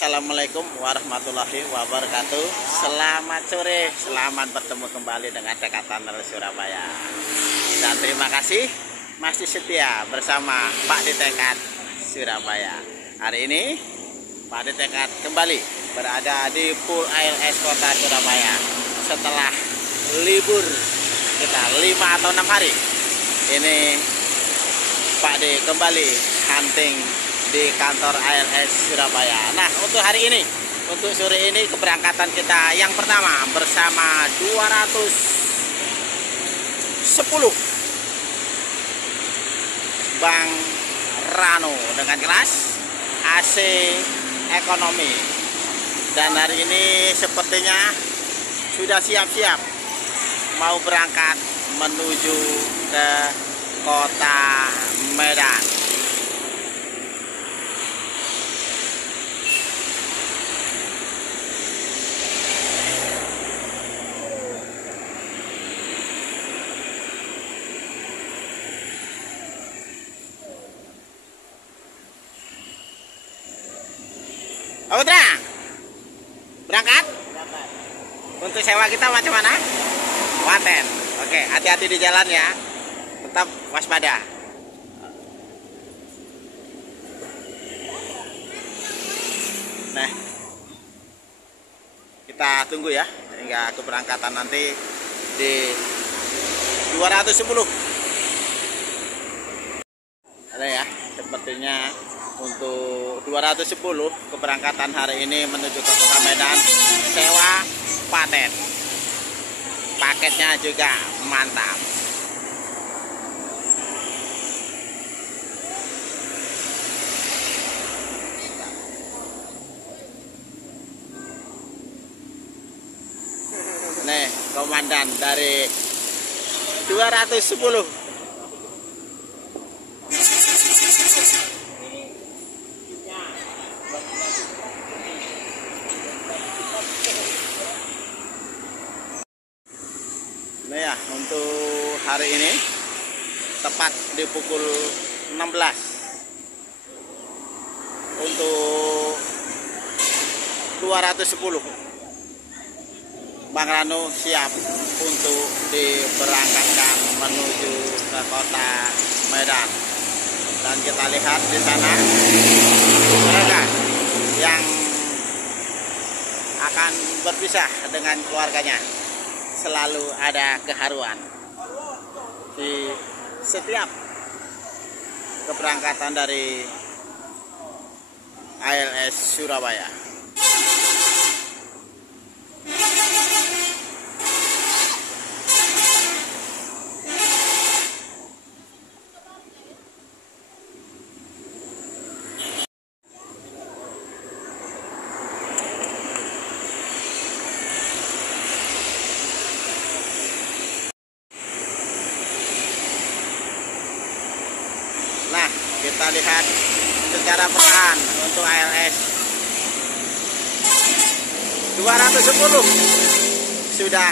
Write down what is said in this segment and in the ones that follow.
Assalamualaikum warahmatullahi wabarakatuh. Selamat sore, selamat bertemu kembali dengan Dekat Tunnel Surabaya. Dan terima kasih masih setia bersama Pak Dekat Surabaya. Hari ini Pak Dekat kembali berada di Pool ALS Kota Surabaya. Setelah libur kita 5 atau 6 hari, ini Pak D kembali hunting di kantor ALS Surabaya. Nah, untuk hari ini, untuk sore ini keberangkatan kita yang pertama bersama 210 Bang Rano dengan kelas AC ekonomi. Dan hari ini sepertinya sudah siap-siap mau berangkat menuju ke Kota Medan. Pak Putra, berangkat? Untuk sewa kita macam mana? Waten. Oke, hati-hati di jalan ya. Tetap waspada. Nah, kita tunggu ya hingga keberangkatan nanti di 210. Ada ya, sepertinya untuk 210 keberangkatan hari ini menuju ke Kota Medan, sewa paten. Paketnya juga mantap. Nih, komandan dari 210. Nah ya, untuk hari ini tepat di pukul 16 untuk 210 Bang Rano siap untuk diberangkatkan menuju ke Kota Medan. Dan kita lihat di sana mereka yang akan berpisah dengan keluarganya. Selalu ada keharuan di setiap keberangkatan dari ALS Surabaya. Nah, kita lihat secara perlahan untuk ALS 210 sudah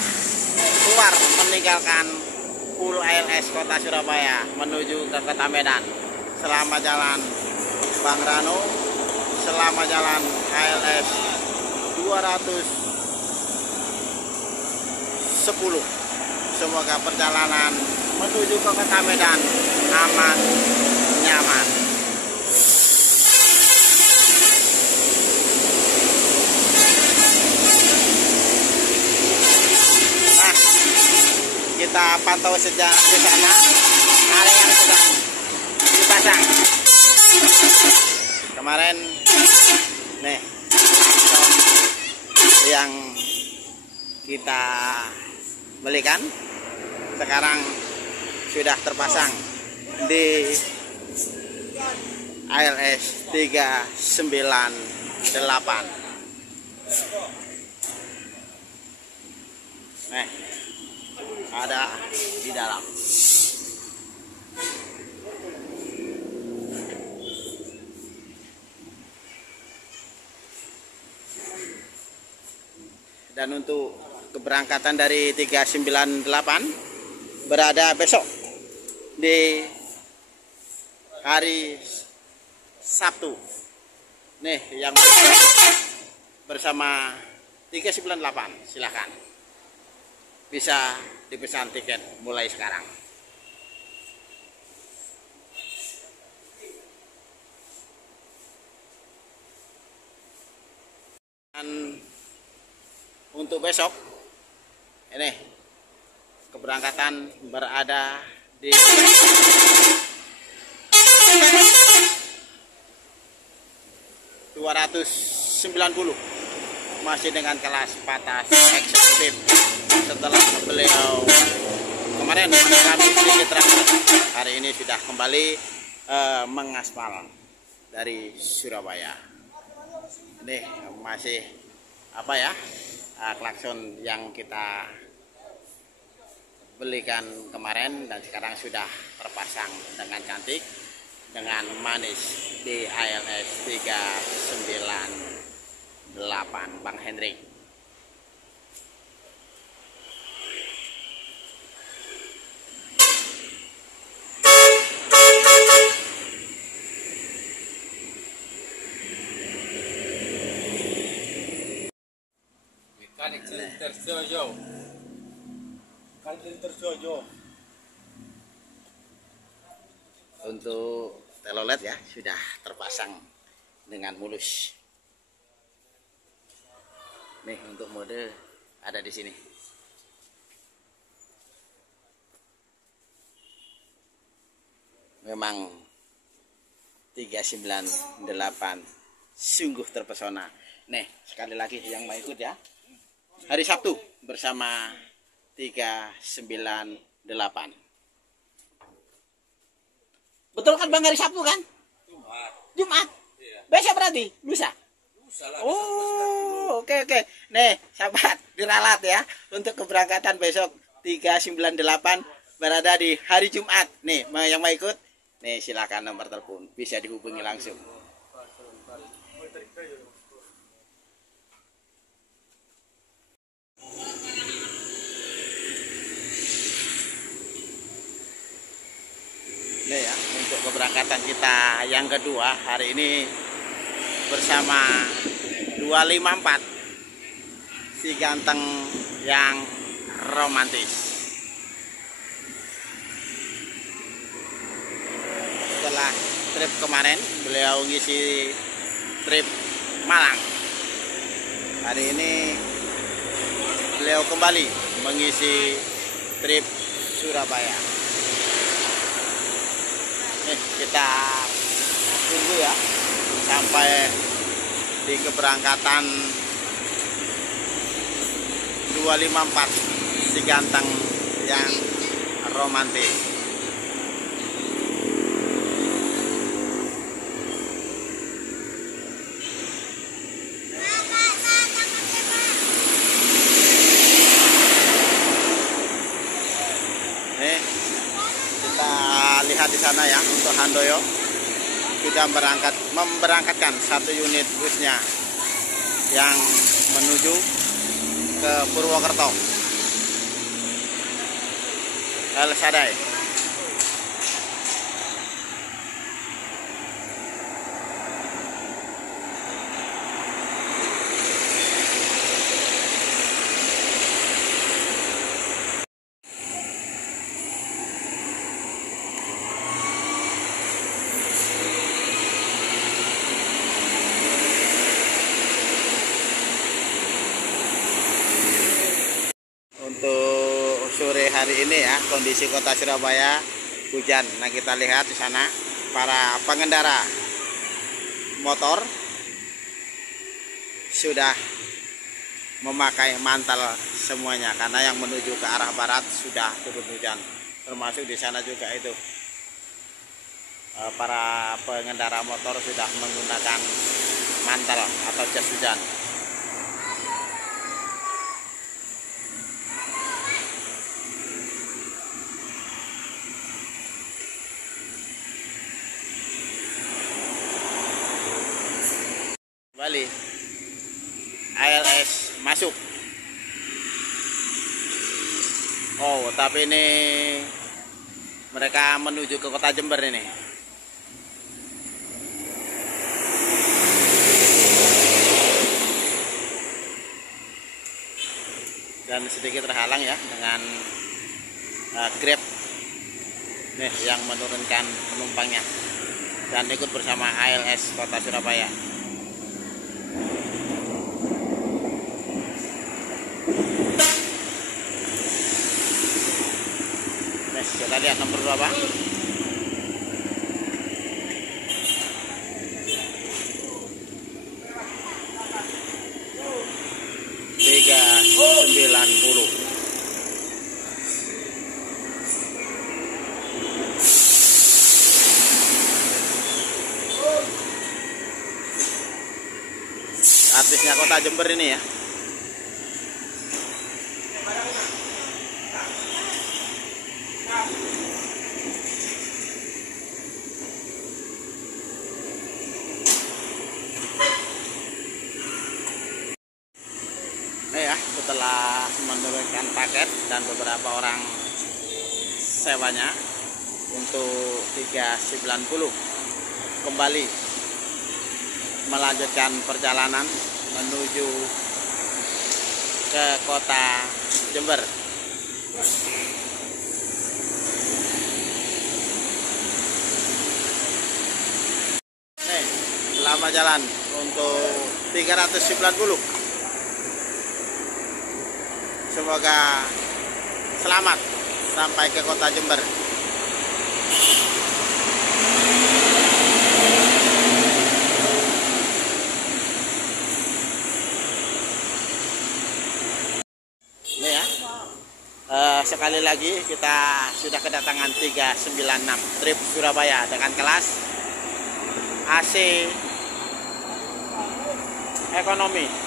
keluar meninggalkan Pool ALS Kota Surabaya menuju ke Kota Medan. Selamat jalan Bang Rano, selamat jalan ALS 210. Semoga perjalanan menuju ke Kota Medan aman, nyaman. Nah, kita pantau sejak di sana area yang sedang dipasang. Kemarin nih yang kita belikan sekarang sudah terpasang di ALS 398. Ada di dalam. Dan untuk keberangkatan dari 398 berada besok di hari Sabtu Nih yang bersama 398 silahkan bisa dipesan tiket mulai sekarang. Dan untuk besok ini keberangkatan berada di 290 masih dengan kelas patas eksekutif setelah beliau kemarin mengalami sedikit terakhir. Hari ini sudah kembali mengaspal dari Surabaya. Ini masih apa ya, klakson yang kita belikan kemarin dan sekarang sudah terpasang dengan cantik, dengan manis di ALS 398 Bang Hendrik. Mekanik Terjojo. Untuk telolet ya sudah terpasang dengan mulus. Nih untuk mode ada di sini. Memang 398 sungguh terpesona. Nih sekali lagi yang mau ikut ya, hari Sabtu bersama 398. Betul kan Bang, hari Sabtu kan? Jumat. Iya. Besok berarti lusa. Oh, oke. Nih, sahabat, diralat ya untuk keberangkatan besok 398 berada di hari Jumat. Nih, yang mau ikut, nih silakan nomor telepon bisa dihubungi langsung. Nih ya, untuk keberangkatan kita yang kedua hari ini bersama 254 si ganteng yang romantis. Setelah trip kemarin beliau ngisi trip Malang, hari ini beliau kembali mengisi trip Surabaya. Kita tunggu ya sampai di keberangkatan 254 si ganteng yang romantis. Lihat di sana ya, untuk Handoyo sudah memberangkatkan satu unit busnya yang menuju ke Purwokerto, El Sadai. Untuk sore hari ini ya, kondisi kota Surabaya hujan. Nah, kita lihat di sana para pengendara motor sudah memakai mantel semuanya karena yang menuju ke arah barat sudah turun hujan. Termasuk di sana juga itu para pengendara motor sudah menggunakan mantel atau jas hujan. Bali ALS masuk. Oh, tapi ini mereka menuju ke kota Jember ini. dan sedikit terhalang ya dengan Grab nih yang menurunkan penumpangnya dan ikut bersama ALS Kota Surabaya. Nih, kita lihat nomor berapa. Tiga 90. Artisnya Kota Jember ini ya. Ya, setelah menurunkan paket dan beberapa orang sewanya untuk 390 kembali melanjutkan perjalanan menuju ke Kota Jember. Nih, selamat jalan untuk 390. Semoga selamat sampai ke Kota Jember. Ini ya, sekali lagi kita sudah kedatangan 396 trip Surabaya dengan kelas AC ekonomi.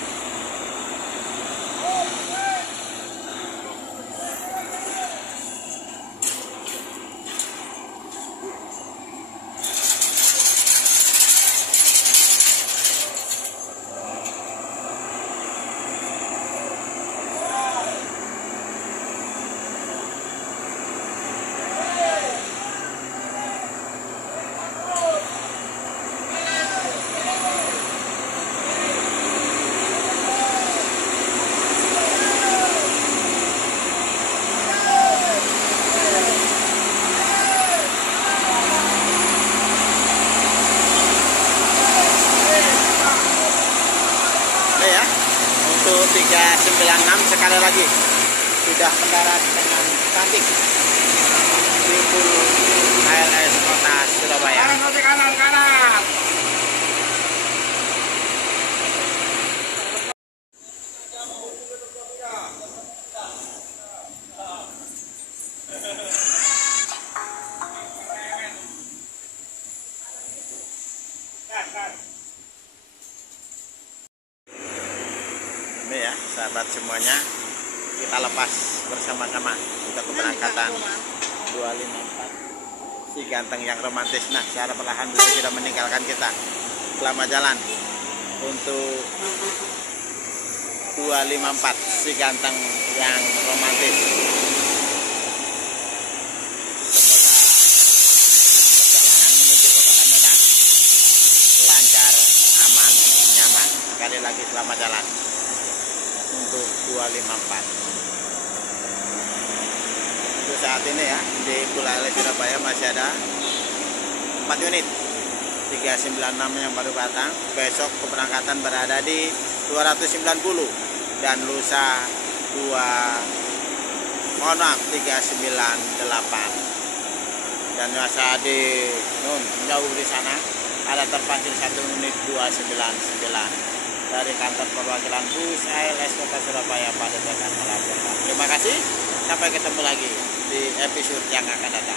Untuk 396 sekali lagi sudah mendarat dengan cantik di Hulu ALS Kota Surabaya. Kanan. Ini ya sahabat semuanya, kita lepas bersama-sama untuk keberangkatan 254 si ganteng yang romantis. Nah, secara perlahan beliau sudah meninggalkan kita. Selamat jalan untuk 254 si ganteng yang romantis. Semoga perjalanan menuju ke Kota Medan lancar, aman, nyaman. Sekali lagi selamat jalan untuk 254. Untuk saat ini ya di Hulu ALS Surabaya masih ada 4 unit 396 yang baru datang. Besok keberangkatan berada di 290 dan lusa 398. Dan masa di jauh di sana ada terpancing 1 unit 299 dari kantor perwakilan bus ALS Kota Surabaya pada Jakarta melaporkan. Terima kasih, sampai ketemu lagi di episode yang akan datang.